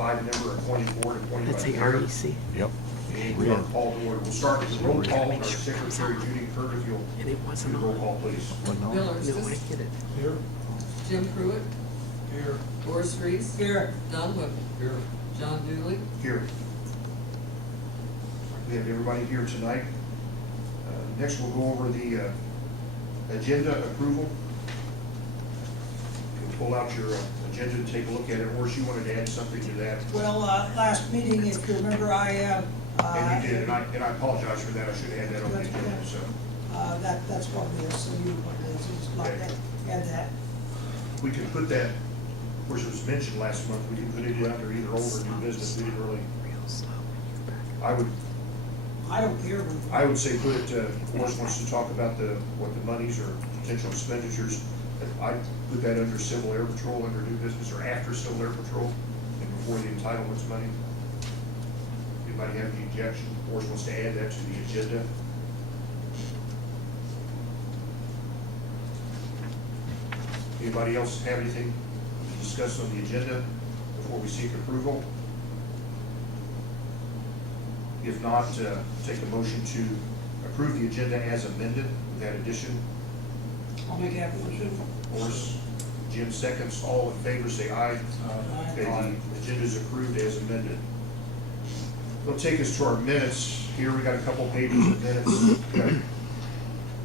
5-member appointed board appointed by That's the the mayor. REC. Yep. And we are called to order. We'll start with the roll call. Our secretary, Judy Kurt, if you'll And it do wasn't the roll on. call, please. Bill No, I Erstis, get it. Here. Jim Pruitt, Here. Doris Reese. Here. Don Whipple. Here. Jon Dooley. Here. We have everybody here tonight. Next, we'll go over the agenda approval. You'll pull out your agenda and take a look at it, or if you wanted to add something to that. Well, last meeting, if you remember, And you did, and I apologize for that. I should have had that on the agenda, so. that's what it is, so you, what it is, it's like that, add that. We can put that, of course, it was mentioned last month, we can put it under either old or new business. We didn't really, I don't care. I would say put it, Morris wants to talk about what the monies or potential expenditures. I'd put that under Civil Air Patrol, under new business, or after Civil Air Patrol, and before the entitlements money. Anybody have any objection? Morris wants to add that to the agenda. Anybody else have anything to discuss on the agenda before we seek approval? If not, take a motion to approve the agenda as amended with that addition. I'll make that motion. Morris, Jim seconds. All in favor, say aye. Aye. Okay, the agenda is approved as amended. It'll take us to our minutes. Here we got a couple pages of minutes. We've got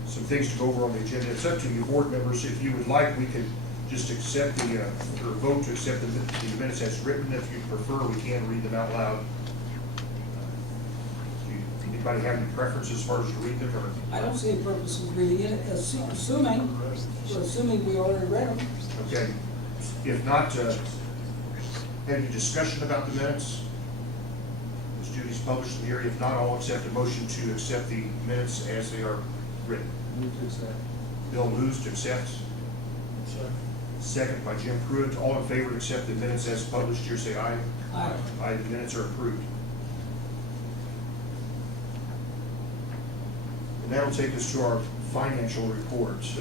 some things to go over on the agenda. It's up to you, board members. If you would like, we can just accept the, or vote to accept the minutes as written. If you prefer, we can read them out loud. Anybody have any preference as far as to read them, or? I don't see any purpose in reading it, assuming we already read them. Okay. If not, any discussion about the minutes? As Judy's published them here. If not, I'll accept a motion to accept the minutes as they are written. Move to accept. Bill moves to accept. Second by Jim Pruitt. All in favor to accept the minutes as published, here say aye. Aye. Aye, the minutes are approved. And that'll take us to our financial reports.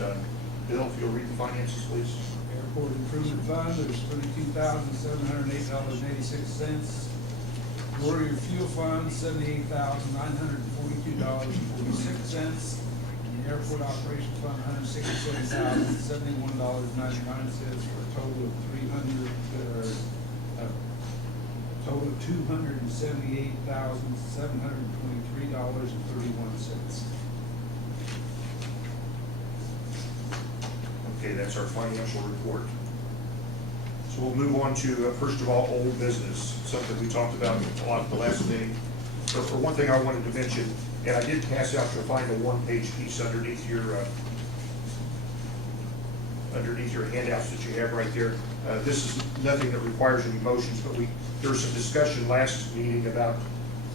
Bill, if you'll read the finances, please. Airport Improvement Fund, there's $32,708.86. Warrior Fuel Fund, $78,942.46. And the Airport Operation Fund, $167,071.99 for a total of $278,723.31. Okay, that's our financial report. So we'll move on to, first of all, old business, something we talked about a lot at the last meeting. So for one thing I wanted to mention, and I did pass out, you'll find a one-page piece underneath your handouts that you have right there. This is nothing that requires any motions, but there was some discussion last meeting about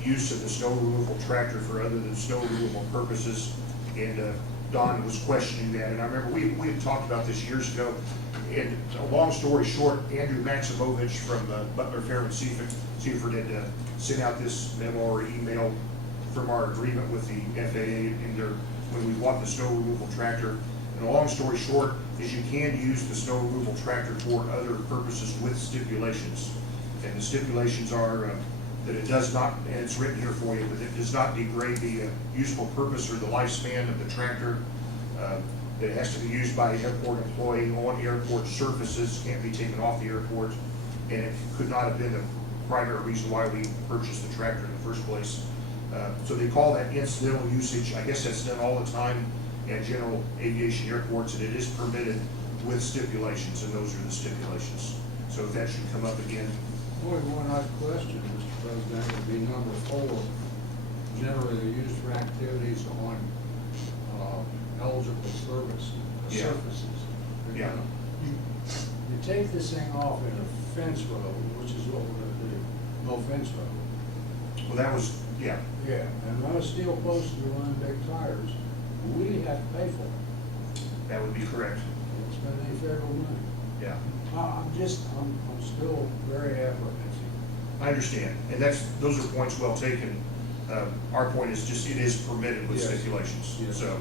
use of the snow removal tractor for other than snow removal purposes, and Don was questioning that, and I remember we had talked about this years ago, and a long story short, Andrew Maximovich from Butler Fairman Seaford had sent out this memo or email from our agreement with the FAA when we bought the snow removal tractor. And a long story short is you can use the snow removal tractor for other purposes with stipulations. And the stipulations are that it does not, and it's written here for you, but it does not degrade the useful purpose or the lifespan of the tractor. That it has to be used by an airport employee on airport surfaces, can't be taken off the airport, and it could not have been the primary reason why we purchased the tractor in the first place. So they call that incidental usage. I guess that's done all the time at general aviation airports, and it is permitted with stipulations, and those are the stipulations. So if that should come up again. Only one odd question, Mr. President, would be number 4. Generally, they're used for activities on eligible surfaces. Yeah. You take this thing off in a fence road, which is what we're gonna do, no fence road. Well, that was, yeah. Yeah, and not a steel post to run big tires, we have to pay for it. That would be correct. Don't spend any federal money. Yeah. I'm still very apprehensive. I understand, and those are points well taken. Our point is just, it is permitted with Yes. stipulations, Yes. so.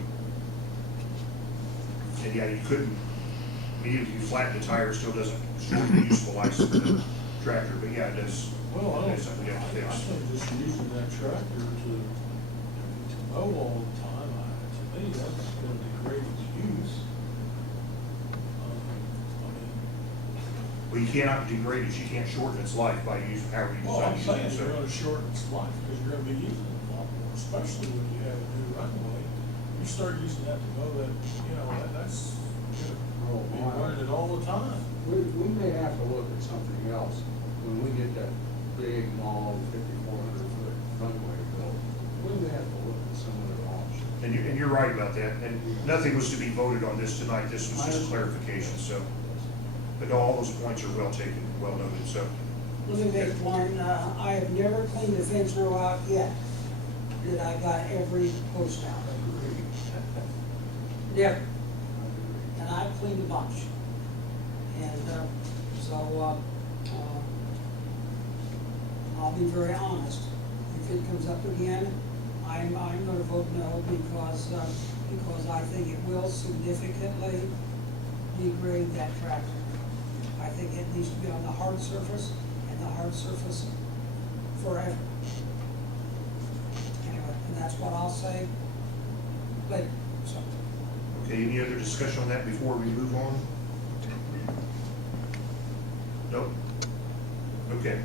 And yeah, you couldn't, even if you flatten the tire, it still doesn't shorten the useful life of tractor, but yeah, it does. Well, I It's something you have to I fix. think just using that tractor to mow all the time, to me, that's gonna degrade its use. I mean, Well, you cannot degrade it, you can't shorten its life by using, however you well, decide I'm to use saying it. you're gonna shorten its life, because you're gonna be using it a lot more, especially when you have a new runway. You start using that to mow that, that's, you're Oh, gonna be my. running it all the time. We may have to look at something else when we get that big, long, 5,400-foot runway built. We may have to look at some other options. And you're right about that, and nothing was to be voted on this tonight, this was just clarification, so. But all those points are well taken, well noted, so. Let me make one, I have never cleaned the fence row out yet, that I got every post out. Never, and I've cleaned a bunch. And, I'll be very honest, if it comes up again, I'm gonna vote no because I think it will significantly degrade that tractor. I think it needs to be on the hard surface, and the hard surface forever. Anyway, and that's what I'll say later, so. Okay, any other discussion on that before we move on? Nope? Okay.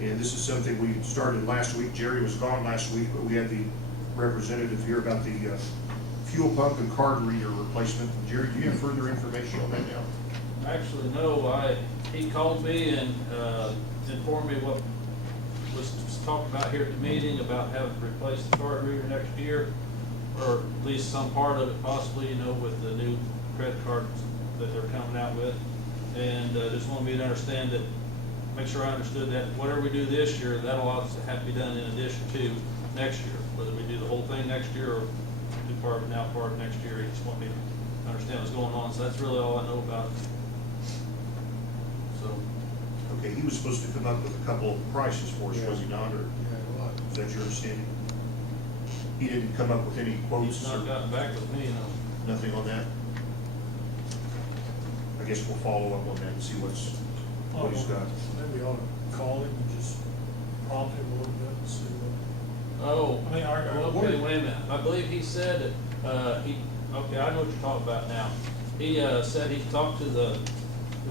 And this is something we started last week. Jerry was gone last week, but we had the representative here about the fuel pump and card reader replacement. Jerry, do you have further information on that now? Actually, no, he called me and, informed me what was talked about here at the meeting about having to replace the card reader next year, or at least some part of it possibly, with the new credit cards that they're coming out with. And, just wanted me to understand that, make sure I understood that whatever we do this year, that'll also have to be done in addition to next year, whether we do the whole thing next year or do part of it now, part of next year. He just want me to understand what's going on, so that's really all I know about it. So, Okay, he was supposed to come up with a couple of prices for us, was he not, or Yeah, what? is that your understanding? He didn't come up with any quotes he's or not gotten back with me, nothing on that? I guess we'll follow up on that and see what he's got. Maybe we ought to call him and just prompt him a little bit and see what. Oh, I mean, okay, wait a minute. I believe he said that, okay, I know what you're talking about now. He, said he talked to the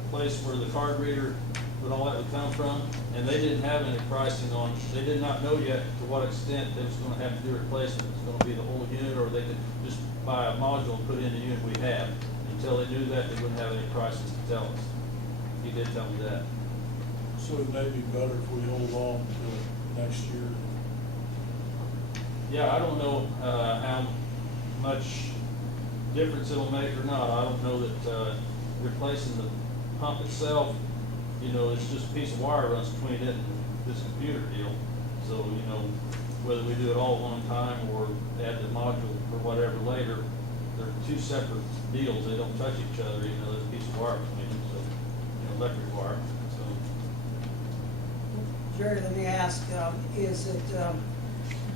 place where the card reader and all that would come from, and they didn't have any pricing on, they did not know yet to what extent they was gonna have to do a replacement. It's gonna be the whole unit, or they could just buy a module and put it in the unit we have. Until they knew that, they wouldn't have any prices to tell us. He did tell me that. So it may be better if we hold on till next year. Yeah, I don't know, how much difference it'll make or not. I don't know that, replacing the pump itself, it's just a piece of wire runs between it and this computer deal. So, whether we do it all at one time or add the module or whatever later, they're two separate deals. They don't touch each other, there's a piece of wire between them, so, electric wire, so. Jerry, let me ask, is it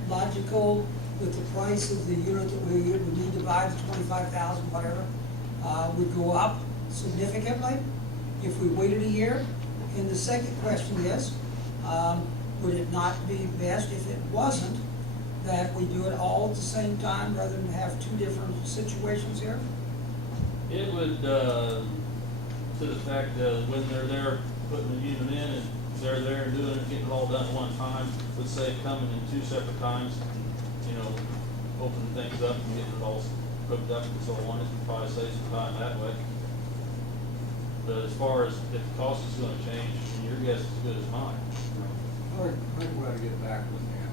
logical with the price of the unit that we need to buy, the 25,000, whatever, would go up significantly if we waited a year? And the second question is, would it not be best if it wasn't, that we do it all at the same time rather than have two different situations here? It would, to the fact that when they're there putting the unit in and they're there and doing it, getting it all done at one time, would save coming in two separate times, opening things up and getting it all hooked up and so on. It would probably save some time that way. But as far as if the cost is gonna change, your guess is as good as mine. I think we ought to get back with him.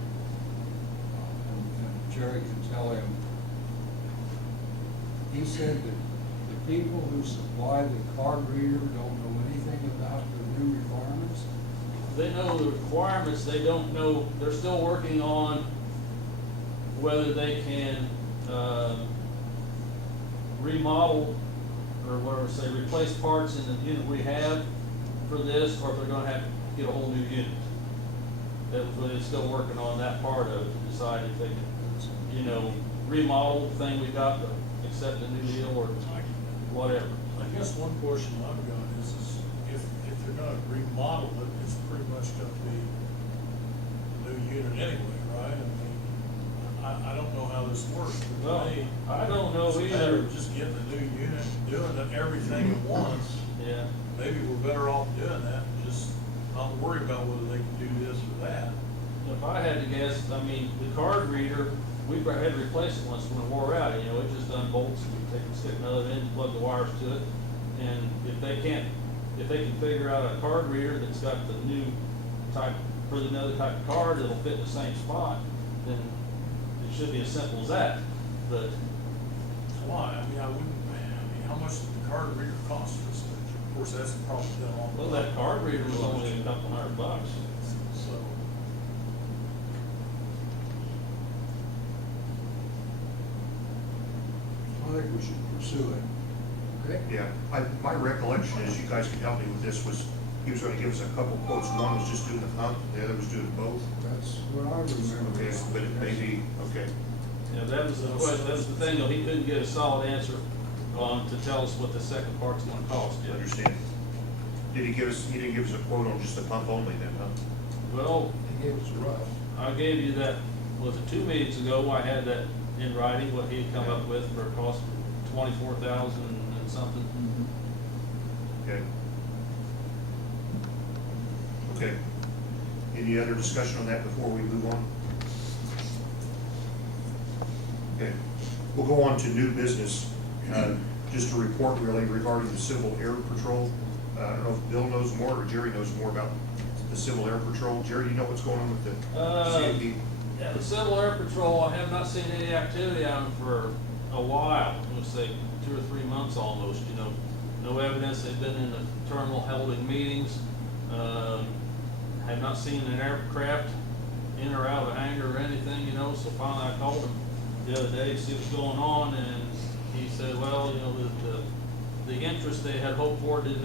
And Jerry can tell him, he said that the people who supply the card reader don't know anything about the new requirements. They know the requirements, they don't know, they're still working on whether they can, remodel or whatever, say, replace parts in the unit we have for this, or if they're gonna have to get a whole new unit. That was really still working on that part of it, to decide if they can, remodel the thing we got, to accept a new deal or whatever. I guess one question I've got is if they're gonna remodel it, it's pretty much gonna be a new unit anyway, right? I mean, I don't know how this works, but Well, to me, I don't know it's better either. just getting a new unit, doing it everything at once. Yeah. Maybe we're better off doing that, just not worry about whether they can do this or that. If I had to guess, I mean, the card reader, we had to replace it once when it wore out, you know, it just unbolts, we take and stick another in, plug the wires to it. And if they can figure out a card reader that's got the new type, for another type of card that'll fit in the same spot, then it should be as simple as that. But, Why? I mean, how much did the card reader cost us? Of course, that's probably done all. well, that card reader was only a couple $100. So, I think we should pursue it. Rick? Yeah, my recollection is, you guys can help me with this, was he was gonna give us a couple quotes. One was just doing the pump, the other was doing both. That's what I remember. Okay, but it may be, okay. Yeah, that was the question, that was the thing, though, he couldn't get a solid answer to tell us what the second part's gonna cost I yet. understand. He didn't give us a quote on just the pump only then, huh? Well, He gave us a rough. I gave you that, was it 2 meetings ago, I had that in writing, what he had come up with for a cost of 24,000 and something. Okay. Okay. Any other discussion on that before we move on? Okay. We'll go on to new business. Just a report really regarding the Civil Air Patrol. I don't know if Bill knows more or Jerry knows more about the Civil Air Patrol. Jerry, do you know what's going on with the CAP? Yeah, the Civil Air Patrol, I have not seen any activity on them for a while, I would say 2 or 3 months almost, you know. No evidence, they've been in the terminal holding meetings. Have not seen an aircraft in or out of a hangar or anything, you know, so finally I called him the other day to see what's going on, and he said, well, you know, the interest they had hoped for did,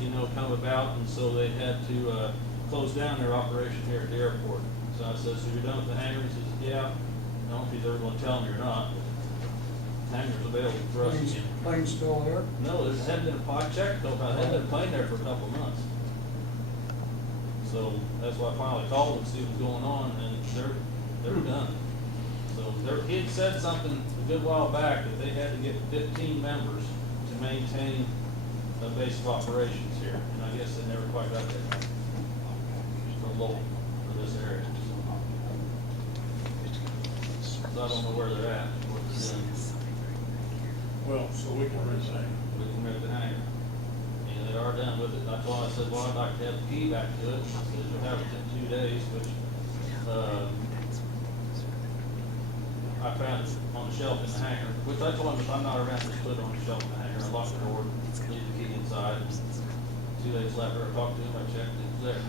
you know, come about, and so they had to close down their operation here at the airport. So I said, so you're done with the hangar? He says, yeah. I don't know if he's ever gonna tell me or not, but the hangar's available for us again. Plane's still there? No, there hadn't been a I checked, though, but I hadn't been a plane there for a couple of months. So that's why I finally called them to see what's going on, and they're done. So he had said something a good while back that they had to get 15 members to maintain a base of operations here, and I guess they never quite got that for local, for this area. So I don't know where they're at, what they're doing. well, so we can resign. We can move the hangar. And they are done with it. That's why I said, well, I'd like to have the key back to it. I said, you'll have it in 2 days, which, I found it on the shelf in the hangar, which I told him if I'm not around, just put it on the shelf in the hangar. I locked the door, leave the key inside. 2 days later, I talked to him, I checked, it was there.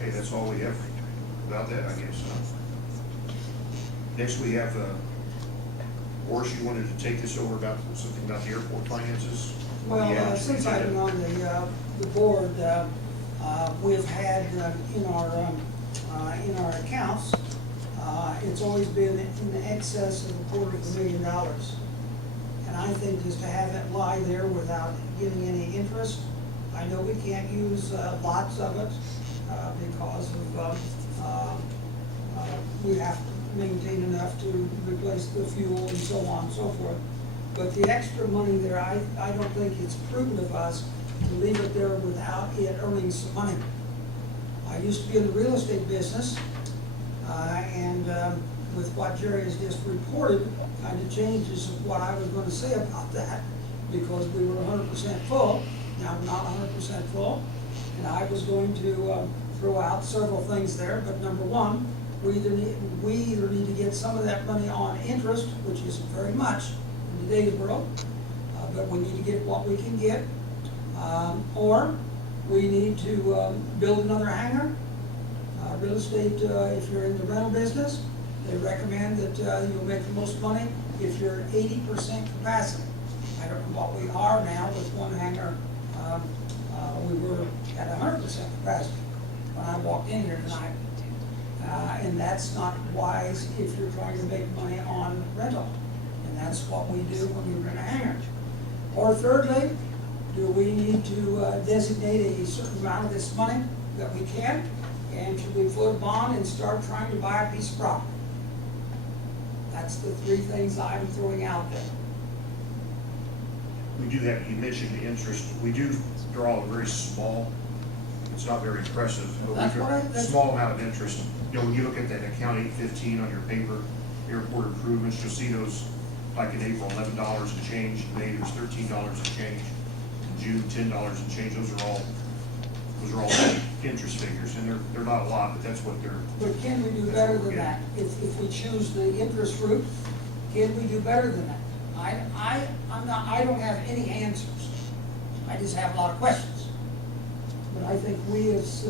Okay, that's all we have about that, I guess. Next, we have, Boris, you wanted to take this over about something about the airport finances? Well, Yeah. since I've been on the board, we've had in our accounts, it's always been in excess of $250,000. And I think just to have it lie there without getting any interest, I know we can't use lots of it because of, we have to maintain enough to replace the fuel and so on and so forth. But the extra money there, I don't think it's prudent of us to leave it there without it earning some money. I used to be in the real estate business, and with what Jerry has just reported, kind of changes what I was gonna say about that, because we were 100% full, now we're not 100% full, and I was going to throw out several things there, but number one, we either need to get some of that money on interest, which isn't very much in today's world, but we need to get what we can get, or we need to build another hangar. Real estate, if you're in the rental business, they recommend that you'll make the most money if you're 80% capacity. I don't know what we are now with one hangar. We were at 100% capacity when I walked in here tonight. And that's not wise if you're trying to make money on rental. And that's what we do when we rent a hangar. Or thirdly, do we need to designate a certain amount of this money that we can? And should we float a bond and start trying to buy a piece of property? That's the three things I'm throwing out there. We do have, you mentioned the interest, we do draw a very small, it's not very impressive, but we That's draw what I- a that's- small amount of interest. You know, when you look at that account 815 on your paper, airport improvements, you'll see those, like in April, $11 and change, in May, there's $13 and change, in June, $10 and change, those are all interest figures, and they're not a lot, but that's what they're. But can we do better than that? If we choose the interest route, can we do better than that? I don't have any answers. I just have a lot of questions. But I think we as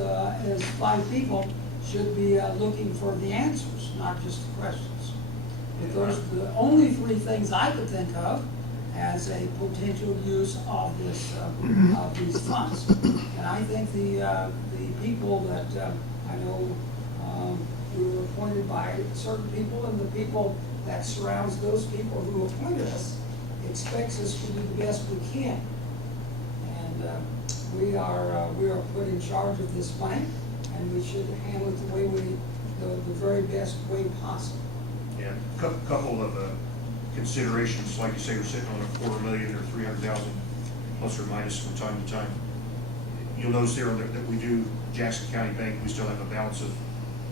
five people should be looking for the answers, not just the questions. But those are the only three things I could think of as a potential use of this, of these funds. And I think the people that, I know, we were appointed by certain people, and the people that surrounds those people who appointed us expects us to do the best we can. And we are put in charge of this money, and we should handle it the way the very best way possible. Yeah, couple of considerations, like you say, we're sitting on $250,000 or 300,000 plus or minus from time to time. You'll notice there that we do, Jackson County Bank, we still have a balance of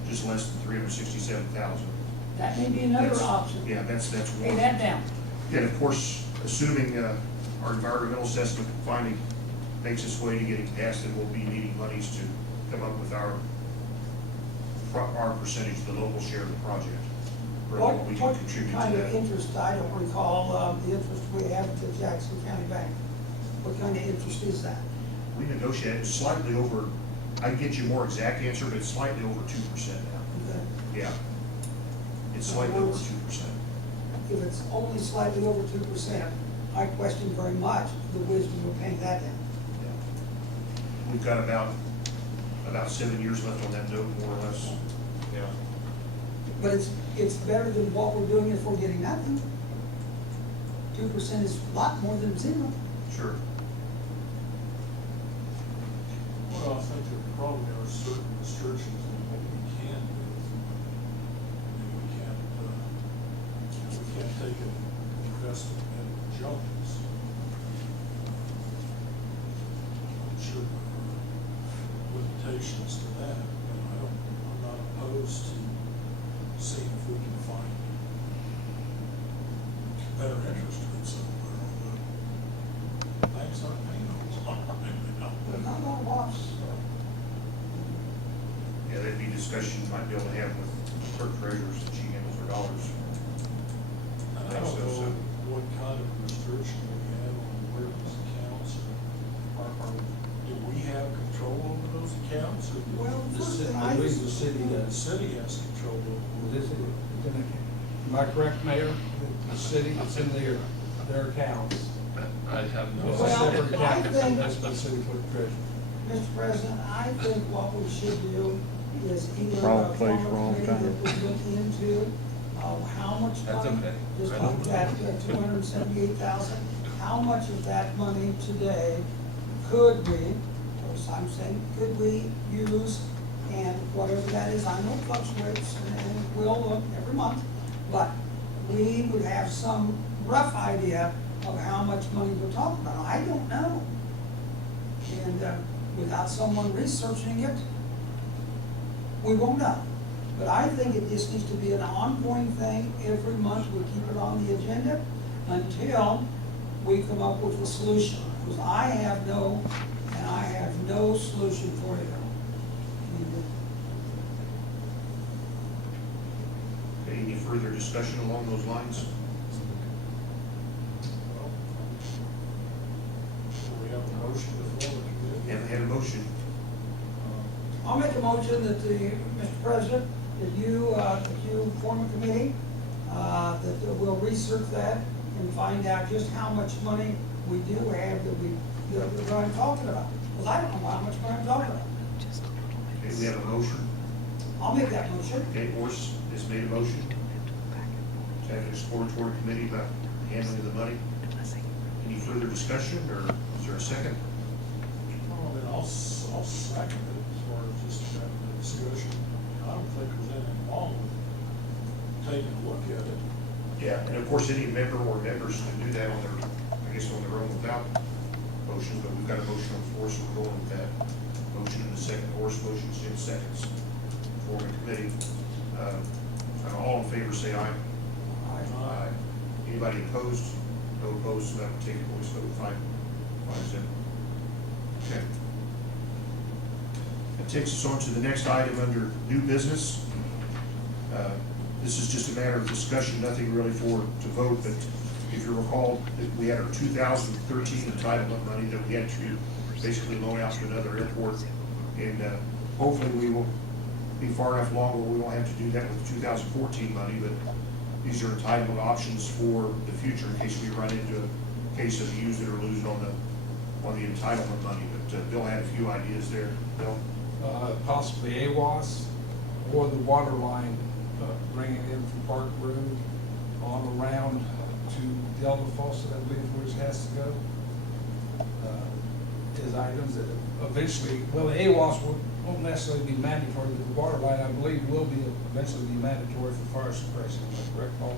just less than 367,000. That may be another That's- option. Yeah, that's Pay one. that down. And of course, assuming our environmental assessment finally makes its way to getting passed, then we'll be needing monies to come up with our percentage of the local share of the project. or what we can What contribute to kind of that. interest, I don't recall, the interest we have at the Jackson County Bank. What kind of interest is that? We negotiated slightly over, I can get you a more exact answer, but it's slightly over 2% now. Okay. Yeah. It's slightly over 2%. If it's only slightly over 2%, I question very much the wisdom of paying that down. Yeah. We've got about 7 years left on that note, more or less. Yeah. But it's better than what we're doing if we're getting nothing. 2% is a lot more than zero. Sure. Well, I think there probably are certain restrictions on what we can do. I mean, we can't take an investment in junkies. I'm sure there are limitations to that, but I'm not opposed to seeing if we can find better interest rate somewhere on the banks aren't paying a lot right now. But not a lot of loss. Yeah, that'd be discussions you might be able to have with clerk treasurers, that she handles her dollars. And I don't know what kind of restriction we have on where those accounts are, do we have control over those accounts, or do Well, the first city? thing I I- believe the city has control over. This is, am I correct, Mayor? The city, it's in their accounts. I have no. It's a Well, separate I account, think- that's the city clerk treasurer. Mr. President, I think what we should do is either Wrong place, form a wrong committee time. that we look into how much That's money, okay. just Right like on. that 278,000, how much of that money today could we, of course, I'm saying, could we use, and whatever that is, I know it fluctuates and will every month, but we would have some rough idea of how much money we're talking about. I don't know. And without someone researching it, we won't know. But I think it just needs to be an ongoing thing. Every month we keep it on the agenda until we come up with a solution. Because I have no solution for it. Okay, any further discussion along those lines? Well, we have a motion to form a committee. Haven't had a motion. I'll make a motion that Mr. President, that you form a committee, that will research that and find out just how much money we do have that we're talking about. Because I don't know how much money I'm talking about. Okay, we have a motion. I'll make that motion. Okay, Orris has made a motion to have an exploratory committee about handling of the money. Any further discussion, or is there a second? Well, then I'll second it as far as just having the discussion. I don't think there's anything wrong with taking a look at it. Yeah, and of course, any member or members can do that on their, I guess, on their own without motion, but we've got a motion on the floor, so we're going with that. Motion in the second, Horace motions, Jim seconds. Forming committee. All in favor, say aye. Aye. Anybody opposed? No opposed, so that will take a voice vote, 5-0. Okay. That takes us on to the next item under new business. This is just a matter of discussion, nothing really to vote, but if you recall, that we had our 2013 entitlement money that we had to basically loan out to another airport, and hopefully we will be far enough along where we won't have to do that with 2014 money, but these are entitlement options for the future in case we run into a case of use it or lose it on the entitlement money. But Bill had a few ideas there. Bill? Possibly AWOS or the waterline, bringing it in from Park Road on around to Delta Faucet, I believe, where it has to go. Is items that eventually, well, the AWOS won't necessarily be mandatory, but the waterline, I believe, will be eventually be mandatory for fire suppression. Is that correct, Paul?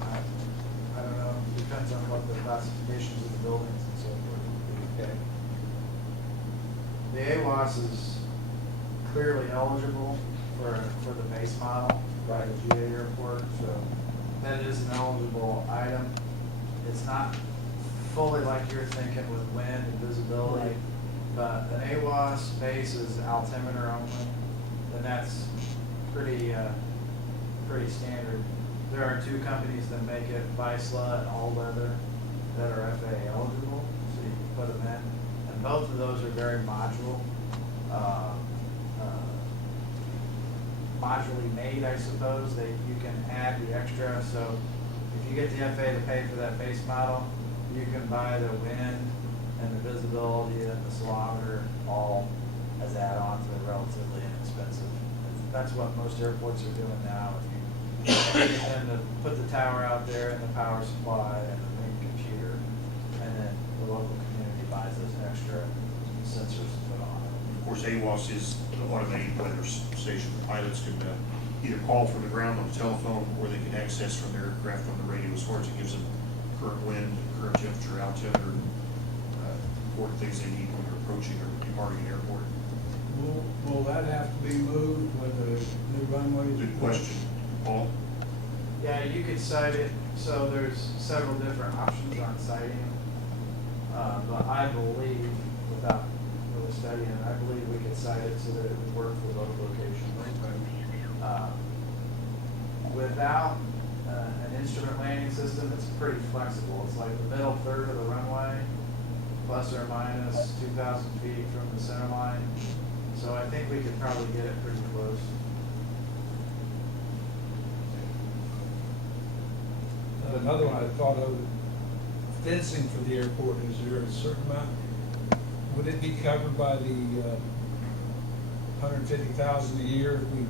I don't know, depends on what the classifications of the buildings and so forth. Okay. The AWOS is clearly eligible for the base model by the GA airport, so that is an eligible item. It's not fully like you're thinking with wind and visibility, but an AWOS base is altimeter only, and that's pretty standard. There are two companies that make it, Visla and All Weather, that are FAA eligible, so you can put them in. And both of those are very modularly made, I suppose. You can add the extra, so if you get the FAA to pay for that base model, you can buy the wind and the visibility and the ceilometer all as add-ons. They're relatively inexpensive. That's what most airports are doing now. If you get them to put the tower out there and the power supply and the main computer, and then the local community buys those extra sensors to put on it. Of course, AWOS is the automated weather station. The pilots can either call from the ground on the telephone, or they can access from their aircraft on the radio, as far as it gives them current wind, current temperature, altimeter, important things they need when they're approaching or departing an airport. Will that have to be moved when the new runway? Good question. Paul? Yeah, you could site it, so there's several different options on siting. But I believe, without really studying it, I believe we could site it so that it would work for both locations. Without an instrument landing system, it's pretty flexible. It's like the middle third of the runway, plus or minus 2,000 feet from the center line. So I think we could probably get it pretty close. Another one I thought of, fencing for the airport, is there a certain amount? Would it be covered by the $150,000 a year if we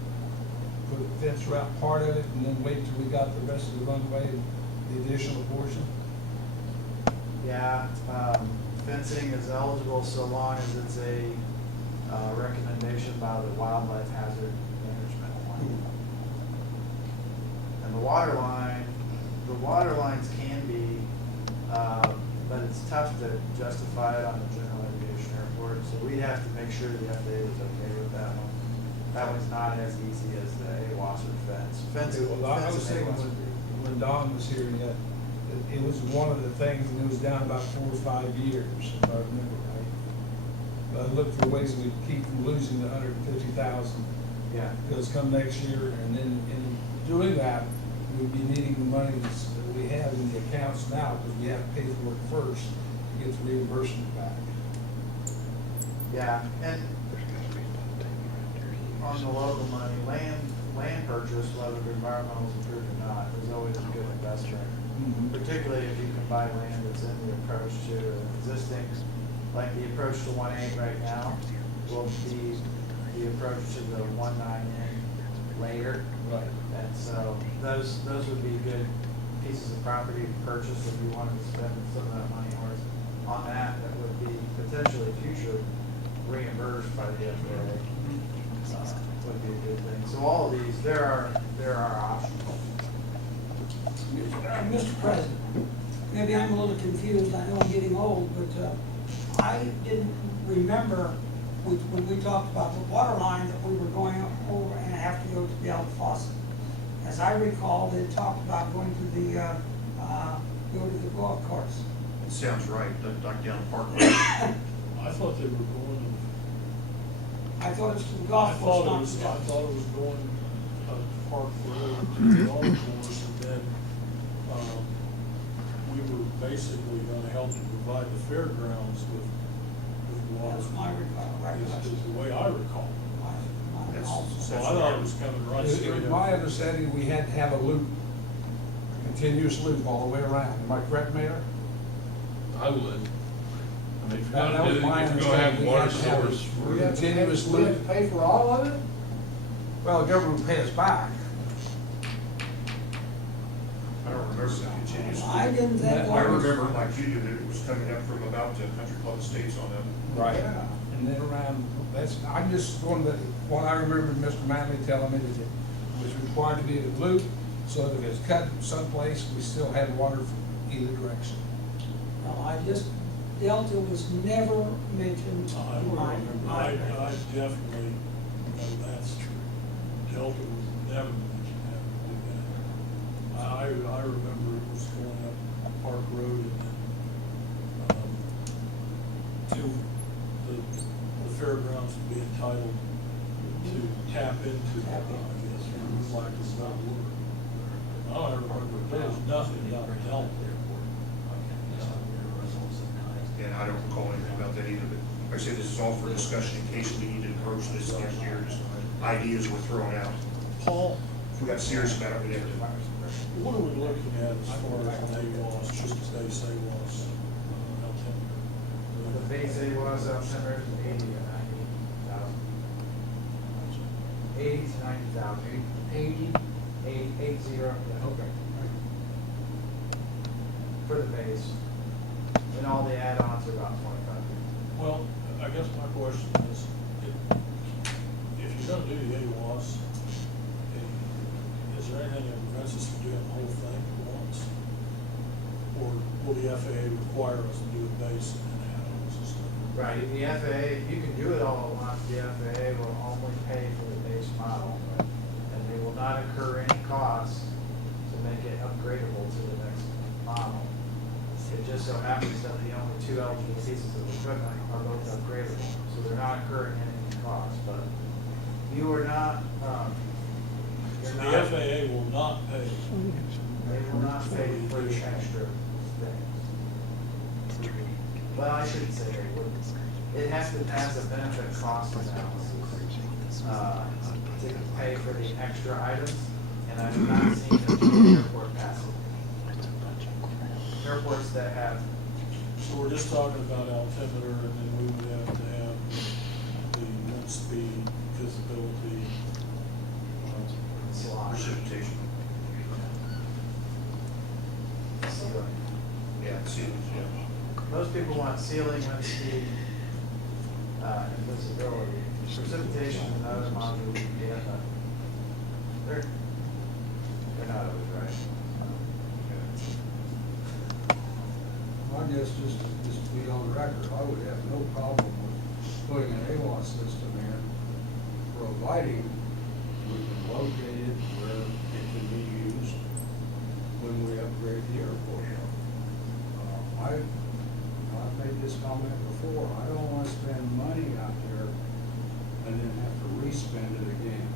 put a fence around part of it and then wait till we got the rest of the runway, the additional portion? Yeah, fencing is eligible so long as it's a recommendation by the Wildlife Hazard Management Plan. And the water lines can be, but it's tough to justify it on a general aviation airport, so we'd have to make sure the FAA was okay with that one. That one's not as easy as the AWOS or fence. Well, I was thinking when Don was here, that it was one of the things, and it was down about 4 or 5 years, if I remember right. But I looked for ways we keep from losing the $150,000. Yeah. Because come next year, and then in doing that, we'd be needing the money that we have in the accounts now, because we have to pay for it first to get the reimbursement back. Yeah, and on the local money, land purchase, whether environmental is approved or not, is always a good investment. Mhm. Particularly if you can buy land that's in the approach to an existing, like the approach to 1.8 right now will be the approach to the 1.9 in later. Right. And so those would be good pieces of property purchased, if you wanted to spend some of that money on that, that would be potentially future reimbursed by the FAA, would be a good thing. So all of these, there are options. Mr. President, maybe I'm a little confused, I know I'm getting old, but I didn't remember when we talked about the water line that we were going over and have to go to the faucet. As I recall, they talked about going to the, go to the golf course. It sounds right, like down Parkway. I thought they were going, I thought it was to the I golf course, thought it not was, to I the. thought it was going to Park Road to the golf course, and then, we were basically gonna help to provide the fairgrounds with water. That's my recollection. Is the way I recall. That's- So I thought it was coming right It straight was up. my understanding we had to have a loop, continuous loop all the way around. Am I correct, Mayor? I would. I mean, if you're That gonna was do it, my if you're gonna have understanding. water We had to have source. a We have to pay- continuous we have loop. to pay for all of it? Well, the government will pay us back. I don't remember the continuous. I didn't think. Yeah, I that was- remember like you did, it was coming up from about Country Club Estates on them. Yeah. And then around, I just wanted to, what I remember Mr. Manley telling me that it was required to be a loop, so that if it's cut someplace, we still had water from either direction. No, I just, Delta was never mentioned I in my. remember, I definitely know that's true. Delta was never mentioned having to do that. I remember it was going up Park Road and then, to the fairgrounds to be entitled to tap into, I guess, for lack of a better word. I remember, there was nothing about Delta. And I don't recall anything about that either, but like I say, this is all for discussion in case we need to approach this next year, just ideas were thrown out. Paul, If we got serious about it, we'd have to. what are we looking at as far as an AWOS, just a base AWOS, The base AWOS altimeter is 80 to 90,000. 80 to 90,000. 80, yeah. Okay. For the base. And all the add-ons are about 25. Well, I guess my question is, if you're gonna do the AWOS, is there anything that prevents us from doing the whole thing at once? Or will the FAA require us to do a base and then add-ons and stuff? Right, the FAA, you can do it all at once, the FAA will only pay for the base model, and they will not incur any costs to make it upgradable to the next model. It just so happens that the only two eligible pieces of equipment are both upgradable, so they're not incurring any cost, but you are not, So you're the not, FAA will not pay. they will not pay for the extra things. Well, I shouldn't say they wouldn't. It has to pass a benefit cost analysis, to pay for the extra items, and I've not seen an airport pass it. Airports that have, So we're just talking about altimeter, and then we would have to have the wind speed, visibility, slot. Precipitation. Ceiling. Yeah, ceilings, yeah. Most people want ceiling, wind speed, and visibility. Precipitation and other modules, yeah, they're not always right. I guess just to be on record, I would have no problem with putting an AWOS system in, providing we can locate it where it can be used when we upgrade the airport. I've made this comment before, I don't wanna spend money out there and then have to re-spend it again.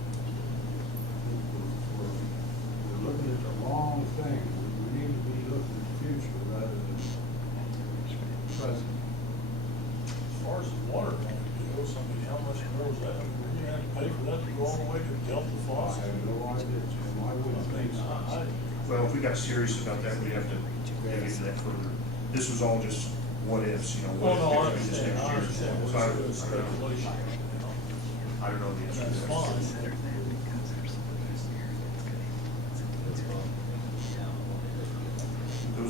I think we're looking at the wrong thing. We need to be looking at the future rather than present. As far as the water line goes, I mean, how much more is that? I mean, we're gonna have to pay for that to go all the way to Delta I Faucet. have no idea, Jim, I wouldn't think so. Well, if we got serious about that, we'd have to dig into that further. This was all just what ifs, you know, Well, what no, I if this understand, next I year. understand, So it's I a don't know. speculation, you know, I don't know the answer to that's that. fine.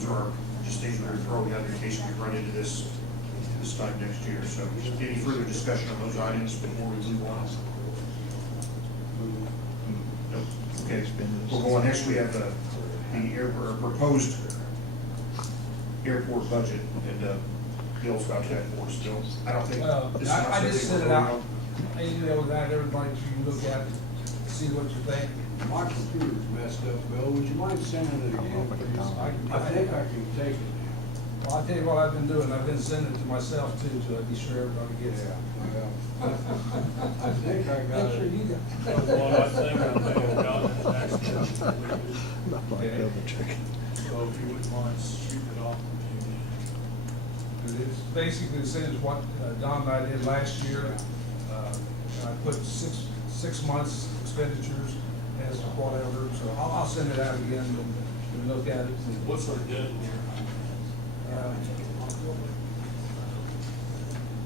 those are just things we're throwing out in case we run into this time next year. So any further discussion on those items before we move on? No. Okay, we'll go on. Next, we have the proposed airport budget, and Bill's got that for us. Bill, I don't think. Well, this is not I just something sent it we're out, voting I emailed that, everybody, so you can look at it, see what you think. My computer's messed up, Bill, would you mind sending it again, please? I think I can take it now. Well, I'll tell you what I've been doing, I've been sending it to myself too, so I'd be sure everybody gets it. Well, I think I got Make sure it. you got. Well, I think I may have gotten it accidentally. Okay. So if you wouldn't mind shooting it off to me again. It's basically the same as what Don and I did last year. I put six months expenditures as to whatever, so I'll send it out again and look at it. What's our deadline?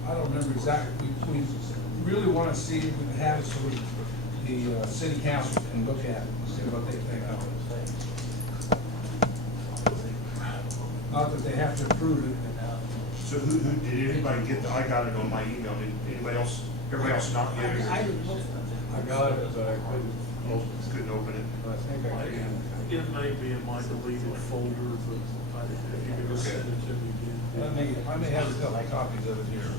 I don't remember exactly, we really want to see if we can have it so the city council can look at it, and see what they think of it. Not that they have to approve it. So did anybody get I got it on my email. Did anybody else, everybody else not get it? I didn't look for it. I got it, but I couldn't Open it. I think I can. It may be in my deleted folder, but if you could send it to me again. I may have a couple of copies of it here.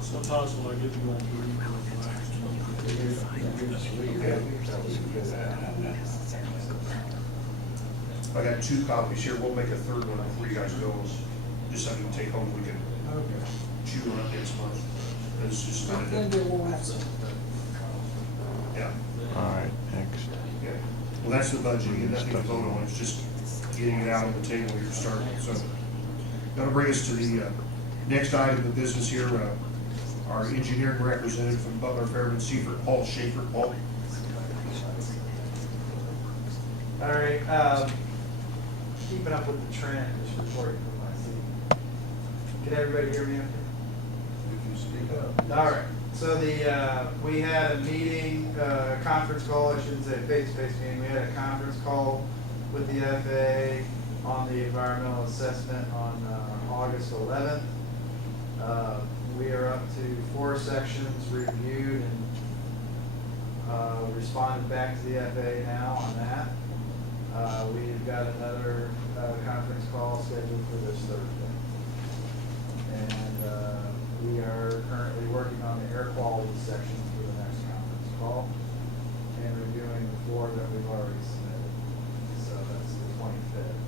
Sometimes when I get to go I got 2 copies here. We'll make a third one before you guys go. Just something to take home. We can Okay. chew on it next month. It's just not. Then they won't have to. Yeah. All right, next. Yeah. Well, that's the budget. You got nothing to vote on. It's just getting it out on the table here starting. So that'll bring us to the next item of business here. Our engineering representative from Butler, Fairman, Seaford, Paul Shaffer. Paul. All right, keeping up with the trend, just reporting from my seat. Can everybody hear me okay? If you speak up. All right, so we had a meeting, conference call, I shouldn't say face-to-face meeting, we had a conference call with the FAA on the environmental assessment on August 11th. We are up to 4 sections reviewed and responded back to the FAA now on that. We've got another conference call scheduled for this Thursday. And we are currently working on the air quality section for the next conference call and reviewing the 4 that we've already submitted. So that's the 25th.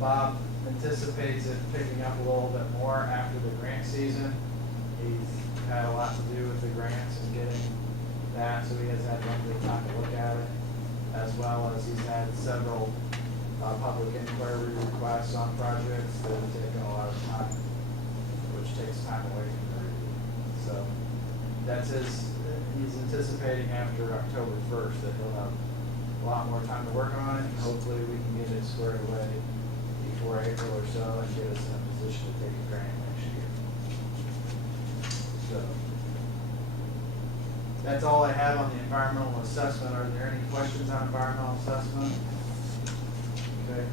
Bob anticipates it picking up a little bit more after the grant season. He's had a lot to do with the grants and getting that, so he has had limited time to look at it, as well as he's had several public inquiry requests on projects that have taken a lot of time, which takes time away from the review. So that's he's anticipating after October 1st that he'll have a lot more time to work on it, and hopefully we can get it squared away before April or so and get us in a position to take a grant next year. So that's all I have on the environmental assessment. Are there any questions on environmental assessment? Okay.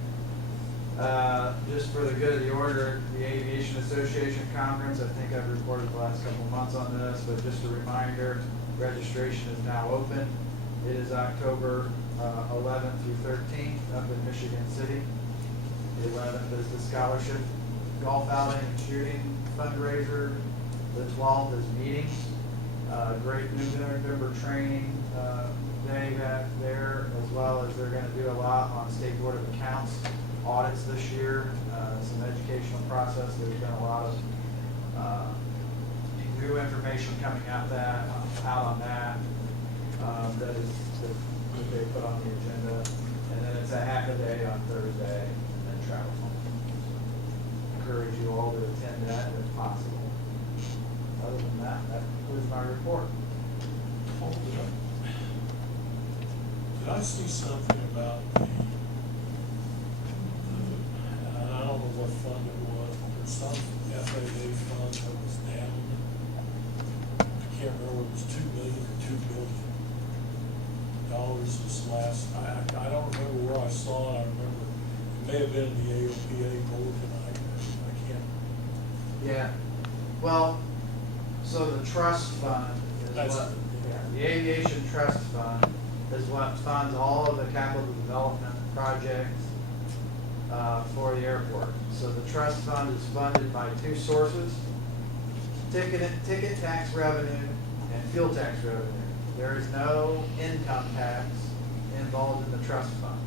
Just for the good of the order, the Aviation Association Conference, I think I've reported the last couple of months on this, but just a reminder, registration is now open. It is October 11th through 13th up in Michigan City. The 11th is the scholarship golf outing and shooting fundraiser. The 12th is meetings. Great new November training day there, as well as they're going to do a lot on State Board of Accounts audits this year, some educational process. There's been a lot of new information coming out on that that they put on the agenda. And then it's a half a day on Thursday, and then travel home. Encourage you all to attend that if possible. Other than that, that concludes my report. Did I see something about I don't know what fund it was, there's some FAA fund that was down. I can't remember, it was 2 million or 2 billion. may have been in the AOPA bulletin, I can't. Yeah, well, so the trust fund is That's- what, the aviation trust fund is what funds all of the capital development projects for the airport. So the trust fund is funded by two sources, ticket tax revenue and fuel tax revenue. There is no income tax involved in the trust fund.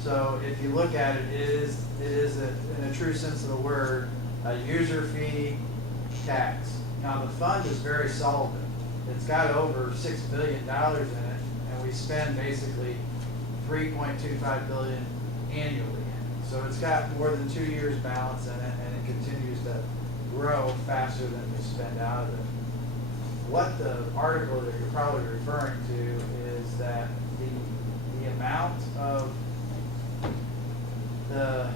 So if you look at it, it is in a true sense of the word, a user fee tax. Now, the fund is very solvent. It's got over $6 billion in it, and we spend basically $3.25 billion annually. So it's got more than 2 years balance in it, and it continues to grow faster than we spend out of it. What the article that you're probably referring to is that the amount of the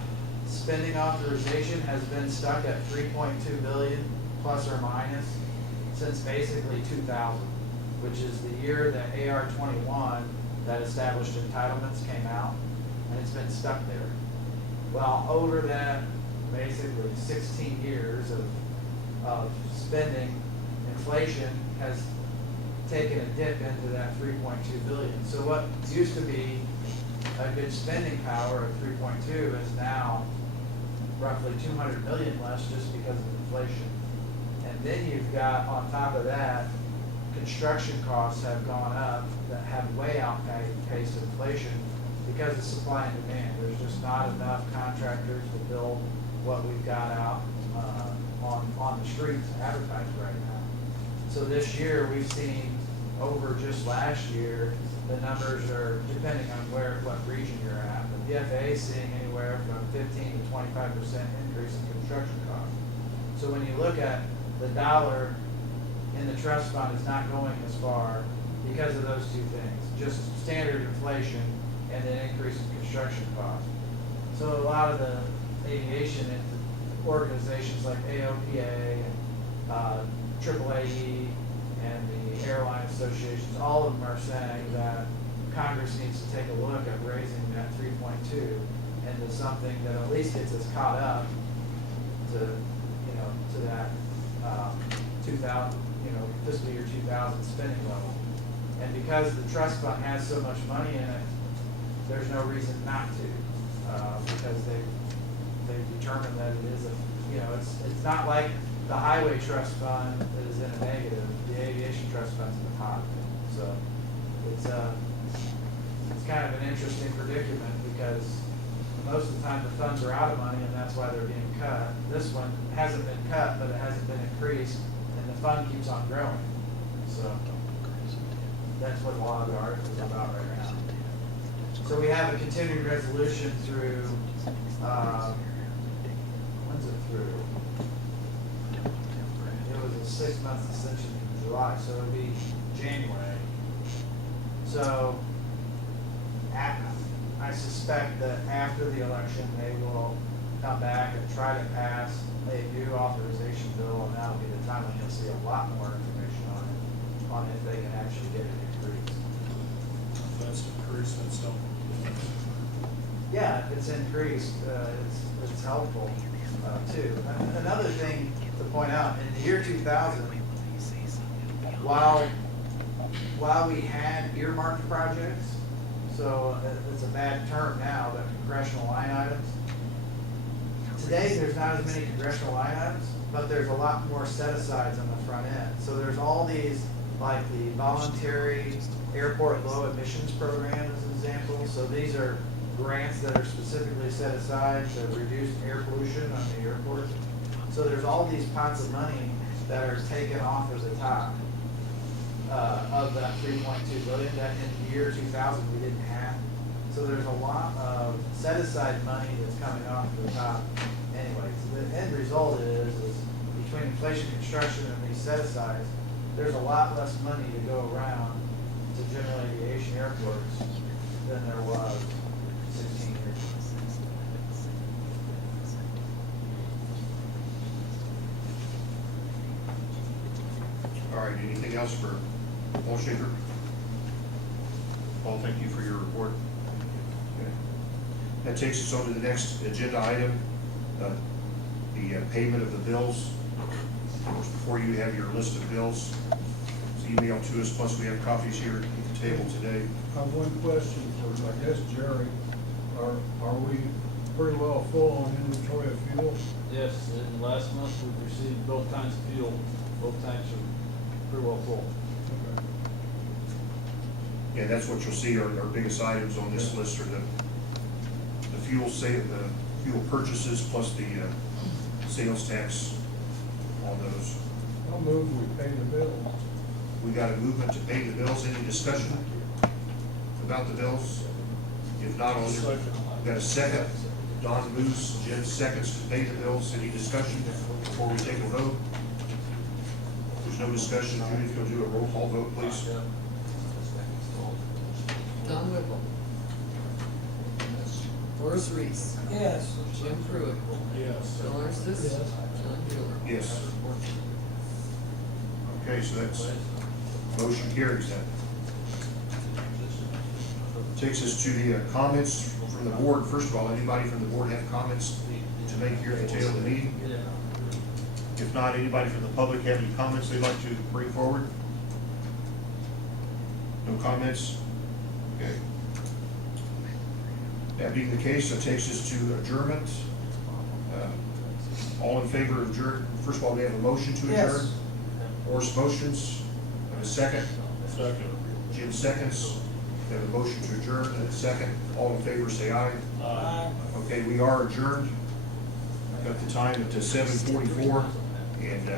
spending authorization has been stuck at 3.2 billion plus or minus since basically 2000, which is the year that AR 21 that established entitlements came out, and it's been stuck there. Well, over that basically 16 years of spending, inflation has taken a dip into that 3.2 billion. So what used to be a good spending power of 3.2 is now roughly 200 million less just because of inflation. And then you've got, on top of that, construction costs have gone up that have way outpaced inflation because of supply and demand. There's just not enough contractors to build what we've got out on the streets advertised right now. So this year, we've seen over just last year, the numbers are, depending on what region you're at, but the FAA is seeing anywhere from 15 to 25% increase in construction costs. So when you look at the dollar in the trust fund is not going as far because of those two things, just standard inflation and then increase in construction costs. So a lot of the aviation organizations like AOPA and AAAE and the airline associations, all of them are saying that Congress needs to take a look at raising that 3.2 into something that at least gets us caught up to, to that 2000, fiscal year 2000 spending level. And because the trust fund has so much money in it, there's no reason not to, because they've determined that it is it's not like the highway trust fund is in a negative. The aviation trust fund's in a positive. So it's kind of an interesting predicament because most of the time the funds are out of money and that's why they're being cut. This one hasn't been cut, but it hasn't been increased, and the fund keeps on growing. So that's what a lot of the article is about right now. So we have a continuing resolution through, when's it through? It was a 6-month extension in July, so it'll be January. So I suspect that after the election, they will come back and try to pass a new authorization bill, and that'll be the time when you'll see a lot more information on if they can actually get it increased. If that's increased, that's helpful. Yeah, if it's increased, it's helpful too. Another thing to point out, in the year 2000, while we had earmarked projects, so it's a bad term now, but congressional line items. Today, there's not as many congressional line items, but there's a lot more set-asides on the front end. So there's all these, like the voluntary airport low emissions program as an example. So these are grants that are specifically set aside to reduce air pollution on the airport. So there's all these pots of money that are taken off of the top of that 3.2 billion that in the year 2000 we didn't have. So there's a lot of set aside money that's coming off the top. Anyway, so the end result is between inflation, construction, and these set asides, there's a lot less money to go around to general aviation airports than there was 16 years ago. All right, anything else for Paul Schaffer? Paul, thank you for your report. Okay. That takes us on to the next agenda item, the payment of the bills. Of course, before you have your list of bills, it's emailed to us, plus we have copies here at the table today. I have one question for, I guess, Jerry. Are we pretty well full on inventory of fuel? Yes, and last month we received both kinds of fuel, both tanks are pretty well full. Okay. Yeah, that's what you'll see are our biggest items on this list are the fuel the fuel purchases plus the sales tax on those. I'll move we pay the bill. We got a movement to pay the bills. Any discussion about the bills? If not, on there, we got a second. Don moves, Jim seconds to pay the bills. Any discussion before we take a vote? If there's no discussion, Judy, if you'll do a roll call vote, please. Don Whipple. Horace Reese. Yes. Jim Pruitt. Yes. Bill Armstrong. Jon Dooley. Yes. Okay, so that's, motion carries then. Takes us to the comments from the board. First of all, anybody from the board have comments to make here at the tail of the meeting? If not, anybody from the public have any comments they'd like to bring forward? No comments? Okay. That being the case, that takes us to adjournment. All in favor of adjourn, first of all, we have a motion to Yes. adjourn. Horace motions, have a second. Second. Jim seconds. We have a motion to adjourn and a second. All in favor, say aye. Aye. Okay, we are adjourned. Got the time at 7:44, and